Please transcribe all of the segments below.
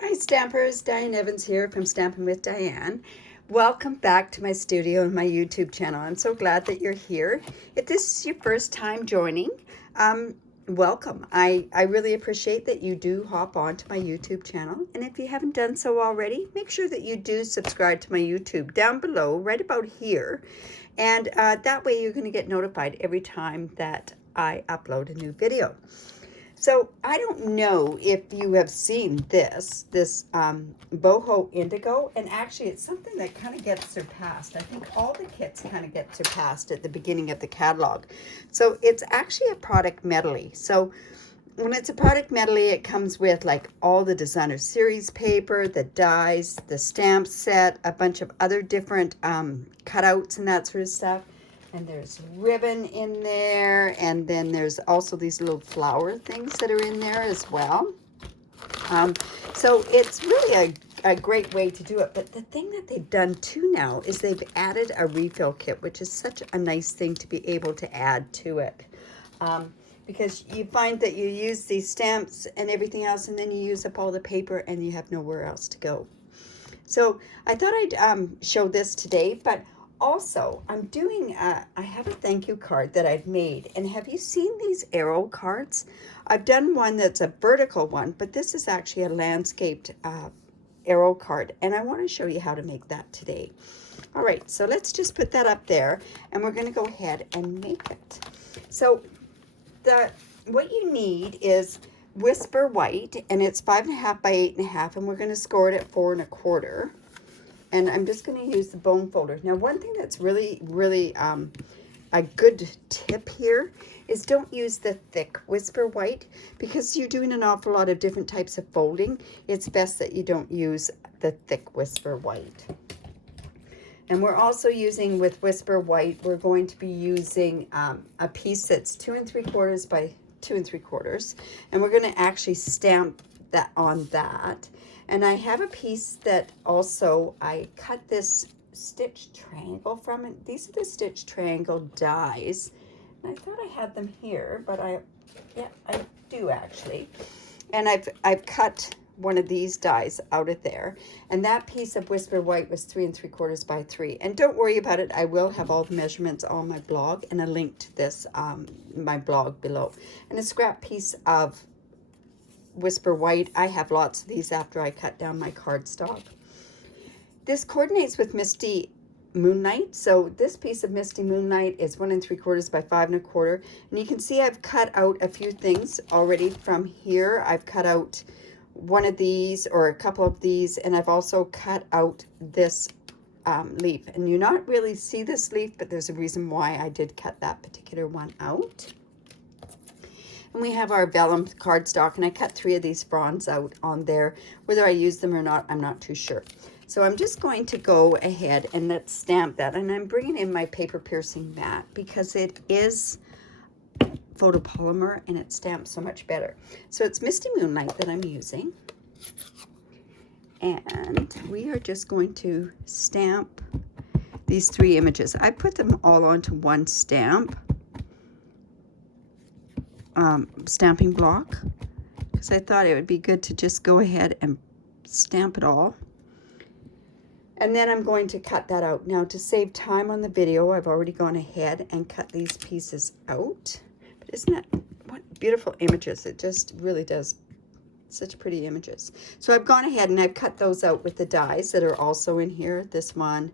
Hi Stampers, Diane Evans here from Stampin' with Diane. Welcome back to my studio and my YouTube channel. I'm so glad that you're here. If this is your first time joining, welcome. I really appreciate that you do hop on to my YouTube channel. And if you haven't done so already, make sure that you do subscribe to my YouTube down below, right about here. And that way you're going to get notified every time that I upload a new video. So I don't know if you have seen this Boho Indigo, and actually it's something that kind of gets surpassed. I think all the kits kind of get surpassed at the beginning of the catalog. So it's actually a product medley. So when it's a product medley, it comes with like all the designer series paper, the dies, the stamp set, a bunch of other different cutouts and that sort of stuff. And there's ribbon in there, and then there's also these little flower things that are in there as well. So it's really a great way to do it. But the thing that they've done too now is they've added a refill kit, which is such a nice thing to be able to add to it. Because you find that you use these stamps and everything else, and then you use up all the paper and you have nowhere else to go. So I thought I'd show this today, but also, I have a thank you card that I've made. And have you seen these arrow cards? I've done one that's a vertical one, but this is actually a landscaped arrow card. And I want to show you how to make that today. All right, so let's just put that up there, and we're going to go ahead and make it. So what you need is Whisper White, and it's 5.5 by 8.5, and we're going to score it at 4 1/4. And I'm just going to use the bone folder. Now, one thing that's really a good tip here is don't use the thick Whisper White, because you're doing an awful lot of different types of folding. It's best that you don't use the thick Whisper White. And we're also using, with Whisper White, we're going to be using a piece that's 2 3/4 by 2 3/4. And we're going to actually stamp that on that. And I have a piece that also I cut this stitch triangle from it. These are the stitch triangle dies. And I thought I had them here, but I do actually. And I've cut one of these dies out of there. And that piece of Whisper White was 3 3/4 by 3. And don't worry about it. I will have all the measurements on my blog and a link to this, my blog below. And a scrap piece of Whisper White. I have lots of these after I cut down my cardstock. This coordinates with Misty Moonlight. So this piece of Misty Moonlight is 1 3/4 by 5 1/4. And you can see I've cut out a few things already from here. I've cut out one of these or a couple of these, and I've also cut out this leaf. And you not really see this leaf, but there's a reason why I did cut that particular one out. And we have our vellum cardstock, and I cut 3 of these fronds out on there. Whether I use them or not, I'm not too sure. So I'm just going to go ahead and let's stamp that. And I'm bringing in my paper piercing mat because it is photopolymer and it stamps so much better. So it's Misty Moonlight that I'm using. And we are just going to stamp these 3 images. I put them all onto one stamping block, because I thought it would be good to just go ahead and stamp it all. And then I'm going to cut that out. Now, to save time on the video, I've already gone ahead and cut these pieces out. But isn't that what beautiful images? It just really does such pretty images. So I've gone ahead and I've cut those out with the dies that are also in here. This one,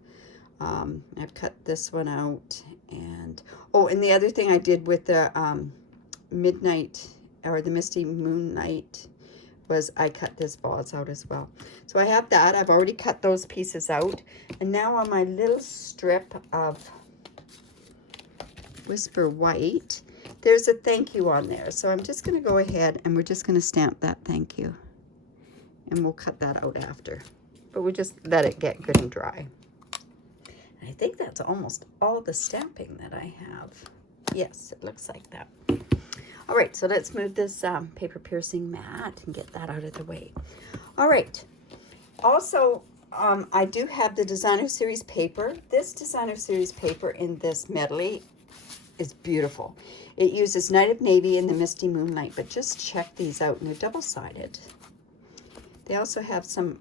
I've cut this one out. And oh, and the other thing I did with the Midnight or the Misty Moonlight was I cut this vase out as well. So I have that. I've already cut those pieces out. And now on my little strip of Whisper White, there's a thank you on there. So I'm just going to go ahead and we're just going to stamp that thank you. And we'll cut that out after. But we just let it get good and dry. And I think that's almost all the stamping that I have. Yes, it looks like that. All right, so let's move this paper piercing mat and get that out of the way. All right. Also, I do have the designer series paper. This designer series paper in this medley is beautiful. It uses Night of Navy and the Misty Moonlight, but just check these out, and they're double-sided. They also have some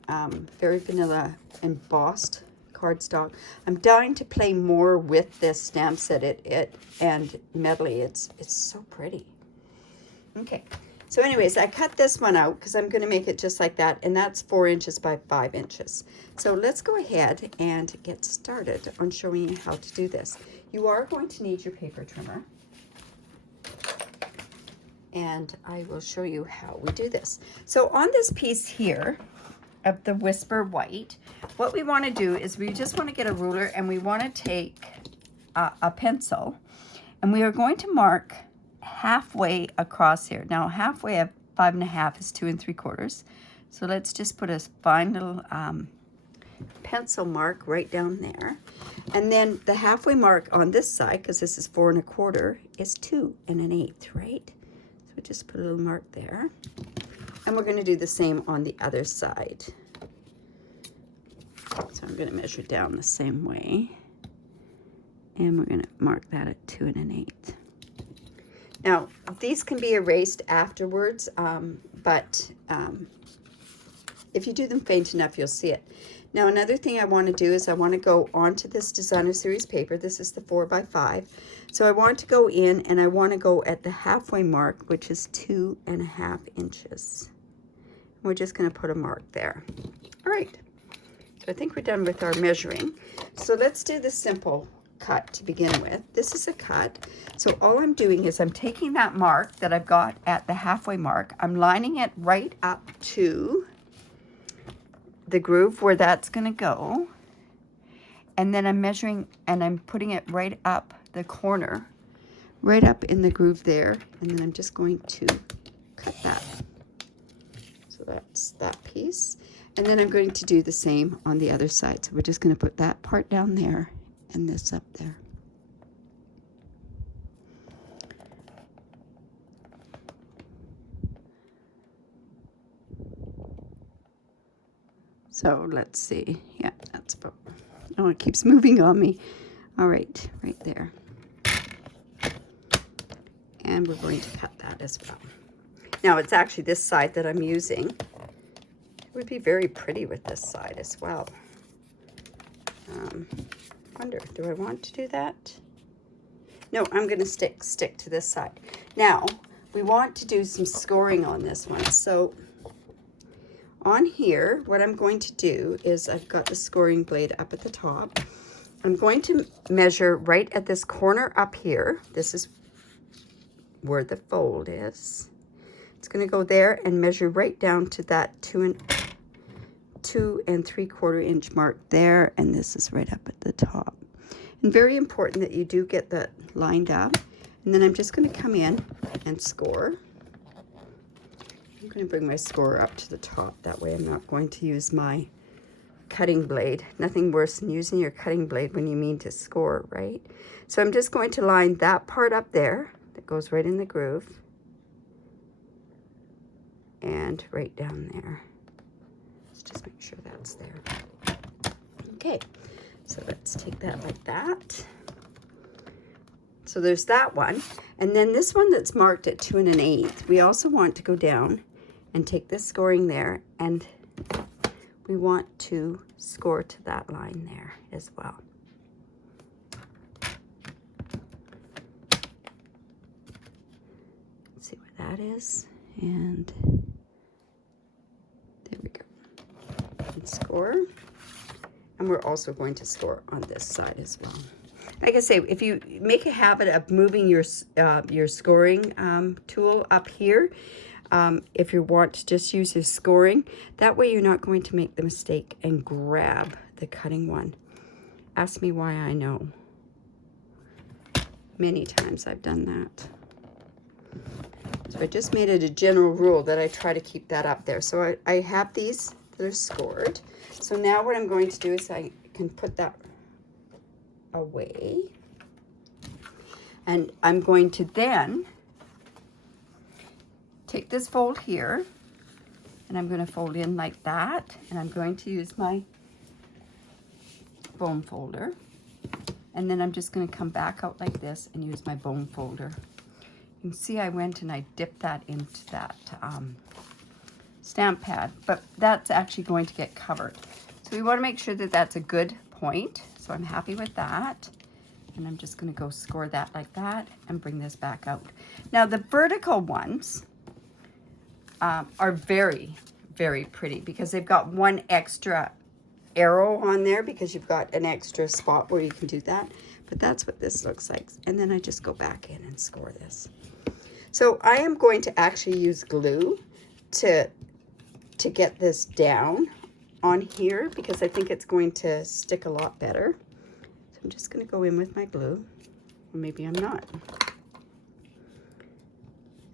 very vanilla embossed cardstock. I'm dying to play more with this stamp set and medley. It's so pretty. Okay, so anyways, I cut this one out because I'm going to make it just like that, and that's 4 inches by 5 inches. So let's go ahead and get started on showing you how to do this. You are going to need your paper trimmer, and I will show you how we do this. So on this piece here of the Whisper White, what we want to do is we just want to get a ruler, and we want to take a pencil, and we are going to mark halfway across here. Now halfway of 5.5 is 2 3/4. So let's just put a fine little pencil mark right down there. And then the halfway mark on this side, because this is 4 1/4, is 2 1/8, right? So just put a little mark there. And we're going to do the same on the other side. So I'm going to measure down the same way. And we're going to mark that at 2 1/8. Now, these can be erased afterwards, but if you do them faint enough, you'll see it. Now, another thing I want to do is I want to go onto this Designer Series paper. This is the 4x5. So I want to go in, and I want to go at the halfway mark, which is 2 1/2 inches. We're just going to put a mark there. All right. So I think we're done with our measuring. So let's do the simple cut to begin with. This is a cut. So all I'm doing is I'm taking that mark that I've got at the halfway mark. I'm lining it right up to the groove where that's going to go. And then I'm measuring, and I'm putting it right up the corner, right up in the groove there. And then I'm just going to cut that. So that's that piece. And then I'm going to do the same on the other side. So we're just going to put that part down there and this up there. So let's see. Yeah, that's about, oh, it keeps moving on me. All right, right there. And we're going to cut that as well. Now it's actually this side that I'm using. It would be very pretty with this side as well. Wonder, do I want to do that? No, I'm going to stick to this side. Now, we want to do some scoring on this one. So on here, what I'm going to do is I've got the scoring blade up at the top. I'm going to measure right at this corner up here. This is where the fold is. It's going to go there and measure right down to that 2 3/4 inch mark there, and this is right up at the top. And very important that you do get that lined up. And then I'm just going to come in and score. I'm going to bring my score up to the top. That way I'm not going to use my cutting blade. Nothing worse than using your cutting blade when you mean to score, right? So I'm just going to line that part up there that goes right in the groove, and right down there. Let's just make sure that's there. Okay, so let's take that like that. So there's that one. And then this one that's marked at 2 1/8, we also want to go down and take this scoring there, and we want to score to that line there as well. Let's see where that is. And there we go. And score. And we're also going to score on this side as well. Like I say, if you make a habit of moving your scoring tool up here, if you want to just use your scoring, that way you're not going to make the mistake and grab the cutting one. Ask me why. I know. Many times I've done that. So I just made it a general rule that I try to keep that up there. So I have these that are scored. So now what I'm going to do is I can put that away. And I'm going to then take this fold here, and I'm going to fold in like that, and I'm going to use my bone folder, and then I'm just going to come back out like this and use my bone folder. You can see I went and I dipped that into that stamp pad, but that's actually going to get covered. So we want to make sure that that's a good point. So I'm happy with that. And I'm just going to go score that like that and bring this back out. Now the vertical ones are very, very pretty because they've got one extra arrow on there because you've got an extra spot where you can do that. But that's what this looks like. And then I just go back in and score this. So I am going to actually use glue to get this down on here because I think it's going to stick a lot better. So I'm just going to go in with my glue, or maybe I'm not.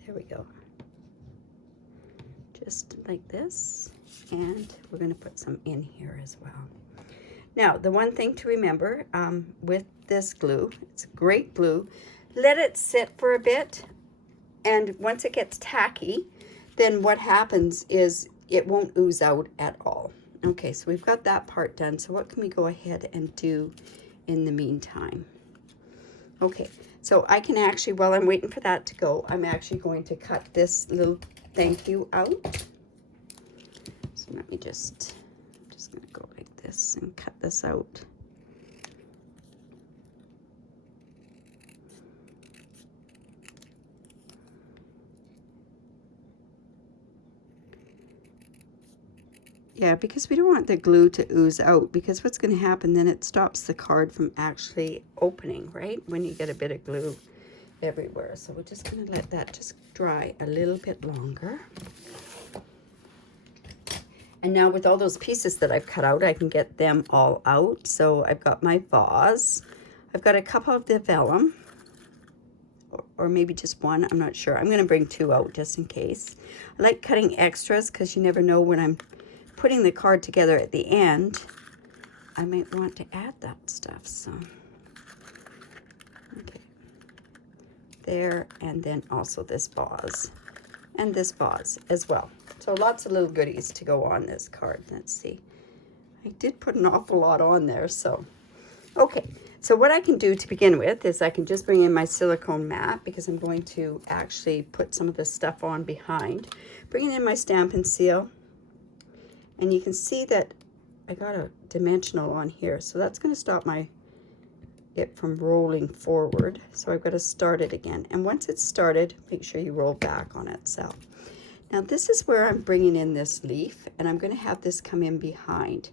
There we go. Just like this, and we're going to put some in here as well. Now, the one thing to remember with this glue, it's great glue, let it sit for a bit, and once it gets tacky, then what happens is it won't ooze out at all. Okay, so we've got that part done. So what can we go ahead and do in the meantime? Okay, so I can actually, while I'm waiting for that to go, I'm actually going to cut this little thank you out. So let me I'm just going to go like this and cut this out. Yeah, because we don't want the glue to ooze out, because what's going to happen then, it stops the card from actually opening, right? When you get a bit of glue everywhere. So we're just going to let that just dry a little bit longer. And now with all those pieces that I've cut out, I can get them all out. So I've got my vase. I've got a couple of the vellum, or maybe just one, I'm not sure. I'm going to bring two out just in case. I like cutting extras because you never know when I'm putting the card together at the end, I might want to add that stuff. So, okay, there, and then also this vase, and this vase as well. So lots of little goodies to go on this card. Let's see. I did put an awful lot on there, so. Okay, so what I can do to begin with is I can just bring in my silicone mat because I'm going to actually put some of this stuff on behind. Bringing in my Stampin' Seal. And you can see that I got a dimensional on here, so that's going to stop it from rolling forward. So I've got to start it again. And once it's started, make sure you roll back on itself. Now this is where I'm bringing in this leaf, and I'm going to have this come in behind.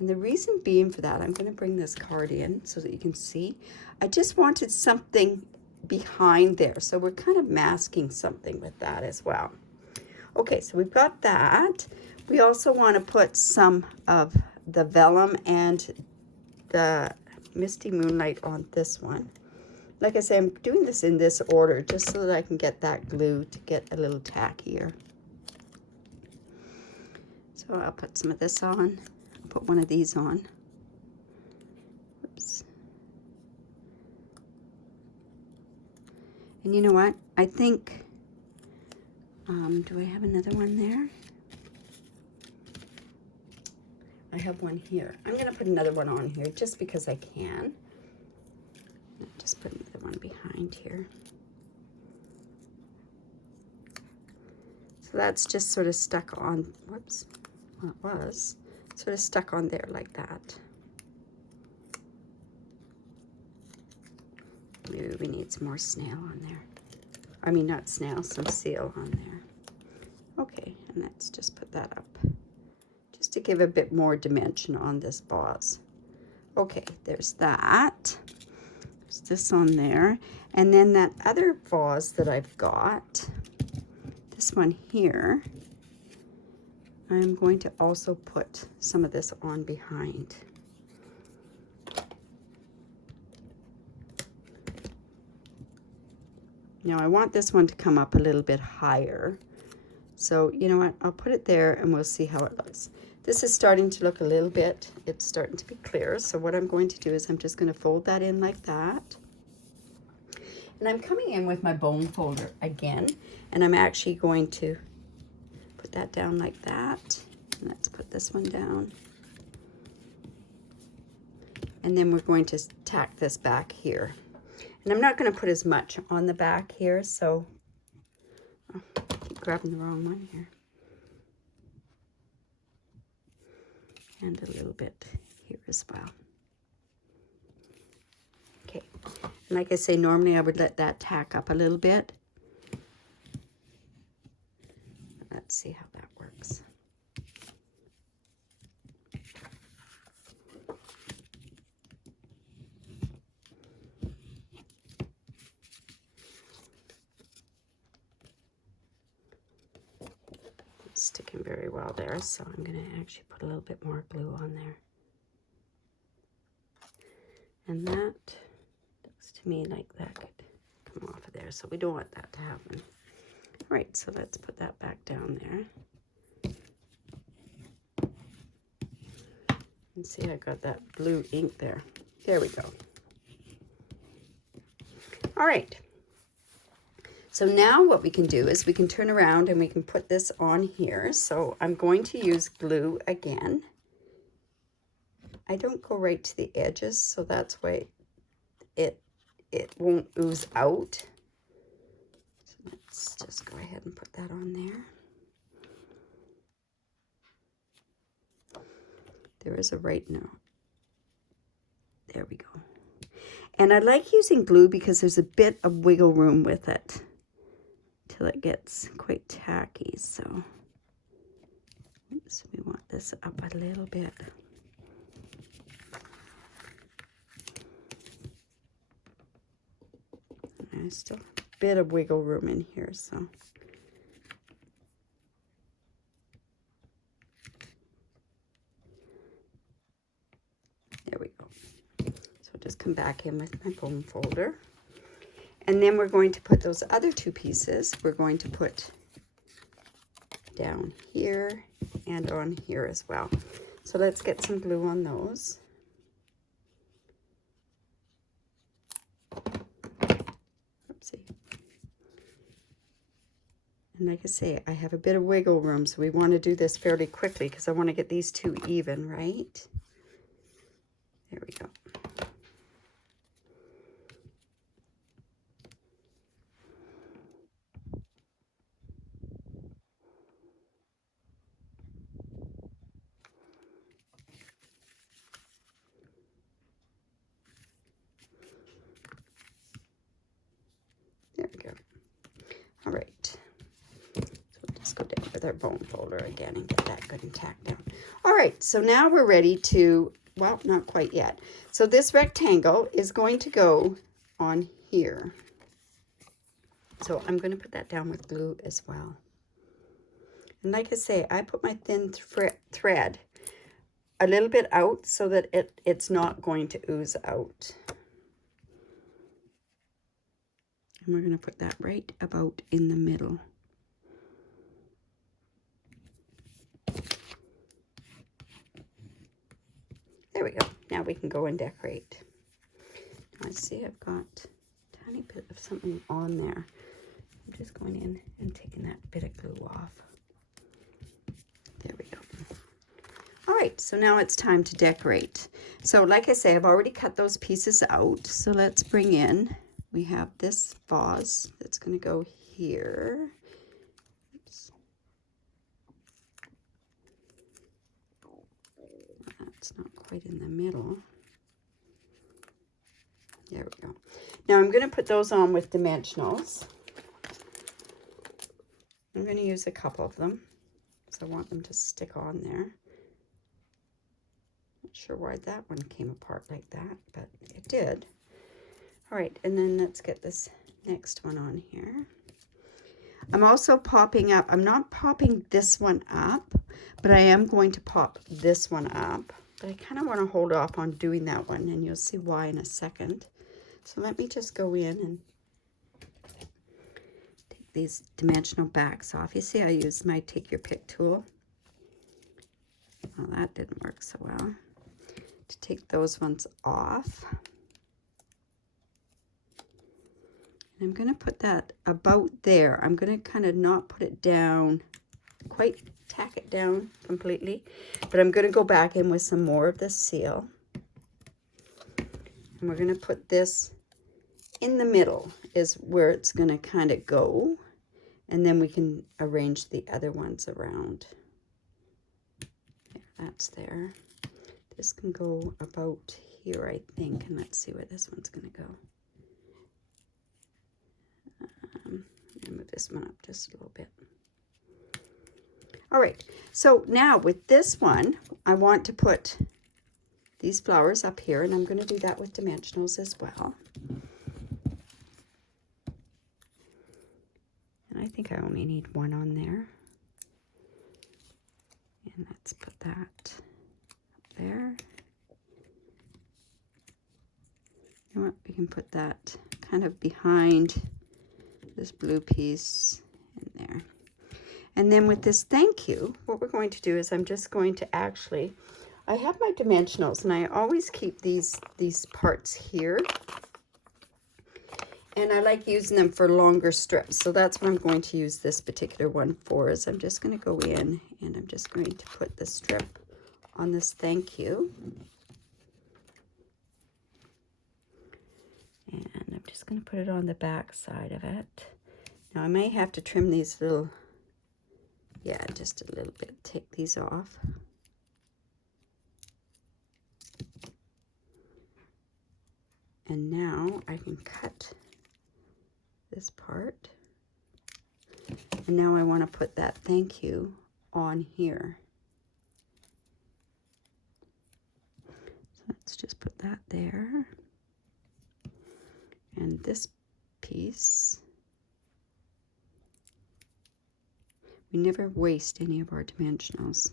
And the reason being for that, I'm going to bring this card in so that you can see. I just wanted something behind there, so we're kind of masking something with that as well. Okay, so we've got that. We also want to put some of the vellum and the Misty Moonlight on this one. Like I say, I'm doing this in this order just so that I can get that glue to get a little tackier. So I'll put some of this on. I'll put one of these on. Oops. And you know what? I think, do I have another one there? I have one here. I'm going to put another one on here just because I can. I'll just put another one behind here. So that's just sort of stuck on, whoops, well, it was sort of stuck on there like that. Maybe we need some more snail on there. I mean, not snail, some seal on there. Okay, and let's just put that up, just to give a bit more dimension on this vase. Okay, there's that. There's this on there. And then that other vase that I've got, this one here, I'm going to also put some of this on behind. Now I want this one to come up a little bit higher. So you know what, I'll put it there and we'll see how it looks. This is starting to look a little bit, it's starting to be clear. So what I'm going to do is I'm just going to fold that in like that. And I'm coming in with my bone folder again, and I'm actually going to put that down like that. And let's put this one down. And then we're going to tack this back here. And I'm not going to put as much on the back here, so I keep grabbing the wrong one here. and a little bit here as well. Okay, and like I say, normally I would let that tack up a little bit. Let's see how that works. It's sticking very well there, so I'm going to actually put a little bit more glue on there. And that looks to me like that could come off of there, so we don't want that to happen. All right, so let's put that back down there. And see, I got that blue ink there. There we go. All right. So now what we can do is we can turn around and we can put this on here. So I'm going to use glue again. I don't go right to the edges, so that's why it won't ooze out. So let's just go ahead and put that on there. There is a right now. There we go. And I like using glue because there's a bit of wiggle room with it till it gets quite tacky. So oops, we want this up a little bit. There's still a bit of wiggle room in here, so there we go. So I'll just come back in with my bone folder. And then we're going to put those other two pieces, we're going to put down here and on here as well. So let's get some glue on those. Oopsie. And like I say, I have a bit of wiggle room, so we want to do this fairly quickly because I want to get these two even, right? There we go. There we go. All right. So we'll just go down with our bone folder again and get that good and tacked down. All right, so now we're ready to, well, not quite yet. So this rectangle is going to go on here. So I'm going to put that down with glue as well. And like I say, I put my thin thread a little bit out so that it's not going to ooze out. And we're going to put that right about in the middle. There we go. Now we can go and decorate. I see I've got a tiny bit of something on there. I'm just going in and taking that bit of glue off. There we go. All right, so now it's time to decorate. So like I say, I've already cut those pieces out. So let's bring in, we have this vase that's going to go here. Oops. That's not quite in the middle. There we go. Now I'm going to put those on with dimensionals. I'm going to use a couple of them because I want them to stick on there. Not sure why that one came apart like that, but it did. All right, and then let's get this next one on here. I'm also popping up, I'm not popping this one up, but I am going to pop this one up. But I kind of want to hold off on doing that one, and you'll see why in a second. So let me just go in and take these dimensional backs off. You see I used my take your pick tool. Well, that didn't work so well. To take those ones off. And I'm going to put that about there. I'm going to kind of not put it down, quite tack it down completely, but I'm going to go back in with some more of this seal. And we're going to put this in the middle is where it's going to kind of go. And then we can arrange the other ones around. There, that's there. This can go about here, I think, and let's see where this one's going to go. I'm going to move this one up just a little bit. All right, so now with this one, I want to put these flowers up here, and I'm going to do that with dimensionals as well. And I think I only need one on there. And let's put that up there. You know what, we can put that kind of behind this blue piece in there. And then with this thank you, what we're going to do is I'm just going to actually, I have my dimensionals and I always keep these parts here. And I like using them for longer strips. So that's what I'm going to use this particular one for, is I'm just going to go in and I'm just going to put the strip on this thank you. And I'm just going to put it on the back side of it. Now I may have to trim these little, yeah, just a little bit, take these off. And now I can cut this part. And now I want to put that thank you on here. So let's just put that there. And this piece, we never waste any of our dimensionals. Is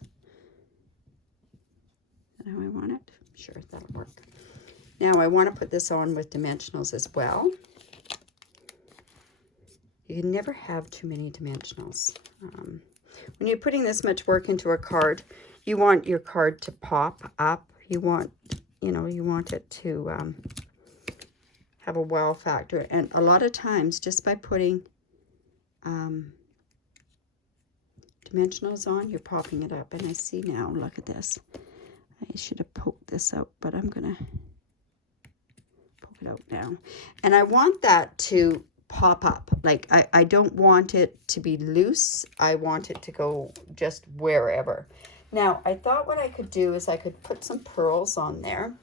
that how I want it? Sure, that'll work. Now I want to put this on with dimensionals as well. You can never have too many dimensionals. When you're putting this much work into a card, you want your card to pop up. You want, you know, you want it to have a wow factor. And a lot of times, just by putting dimensionals on, you're popping it up. And I see now, look at this. I should have poked this out, but I'm gonna poke it out now. And I want that to pop up. Like I don't want it to be loose. I want it to go just wherever. Now I thought what I could do is I could put some pearls on there.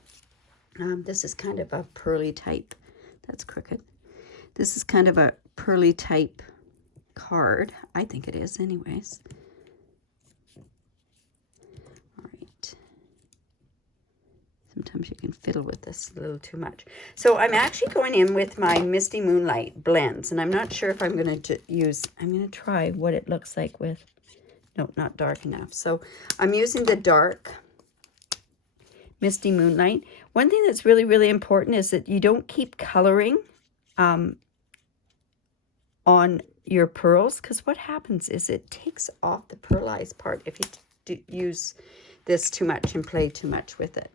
This is kind of a pearly type. That's crooked. This is kind of a pearly type card. I think it is anyways. Sometimes you can fiddle with this a little too much. So I'm actually going in with my Misty Moonlight blends, and I'm not sure if I'm going to use, I'm going to try what it looks like with, no, not dark enough. So I'm using the dark Misty Moonlight. One thing that's really, really important is that you don't keep coloring on your pearls, because what happens is it takes off the pearlized part if you use this too much and play too much with it.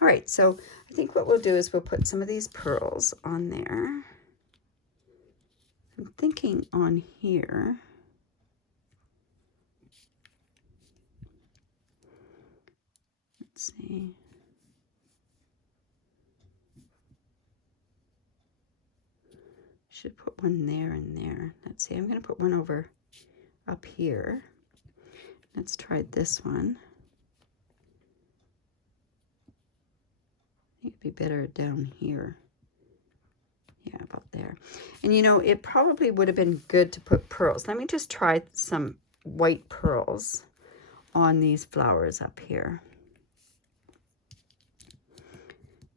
All right, so I think what we'll do is we'll put some of these pearls on there. I'm thinking on here. Let's see. Should put one there and there. Let's see, I'm going to put one over up here. Let's try this one. It'd be better down here. Yeah, about there. And you know, it probably would have been good to put pearls. Let me just try some white pearls on these flowers up here.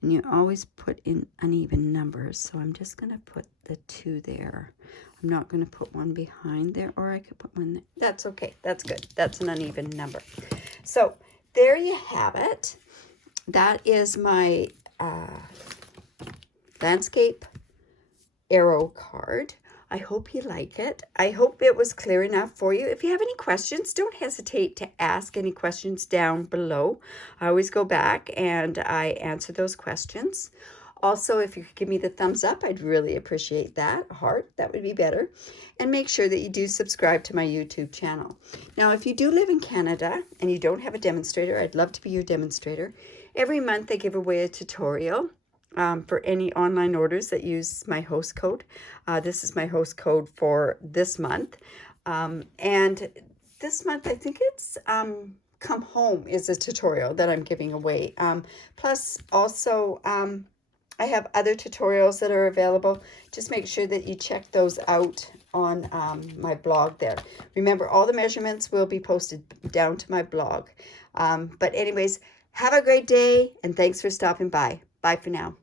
And you always put in uneven numbers, so I'm just going to put the 2 there. I'm not going to put one behind there, or I could put one there. That's okay. That's good. That's an uneven number. So there you have it. That is my landscape arrow card. I hope you like it. I hope it was clear enough for you. If you have any questions, don't hesitate to ask any questions down below. I always go back and I answer those questions. Also, if you could give me the thumbs up, I'd really appreciate that. A heart, that would be better. And make sure that you do subscribe to my YouTube channel. Now, if you do live in Canada and you don't have a demonstrator, I'd love to be your demonstrator. Every month I give away a tutorial for any online orders that use my host code. This is my host code for this month. And this month, I think it's come home is a tutorial that I'm giving away. Plus also, I have other tutorials that are available. Just make sure that you check those out on my blog there. Remember, all the measurements will be posted down to my blog. But anyways, have a great day, and thanks for stopping by. Bye for now.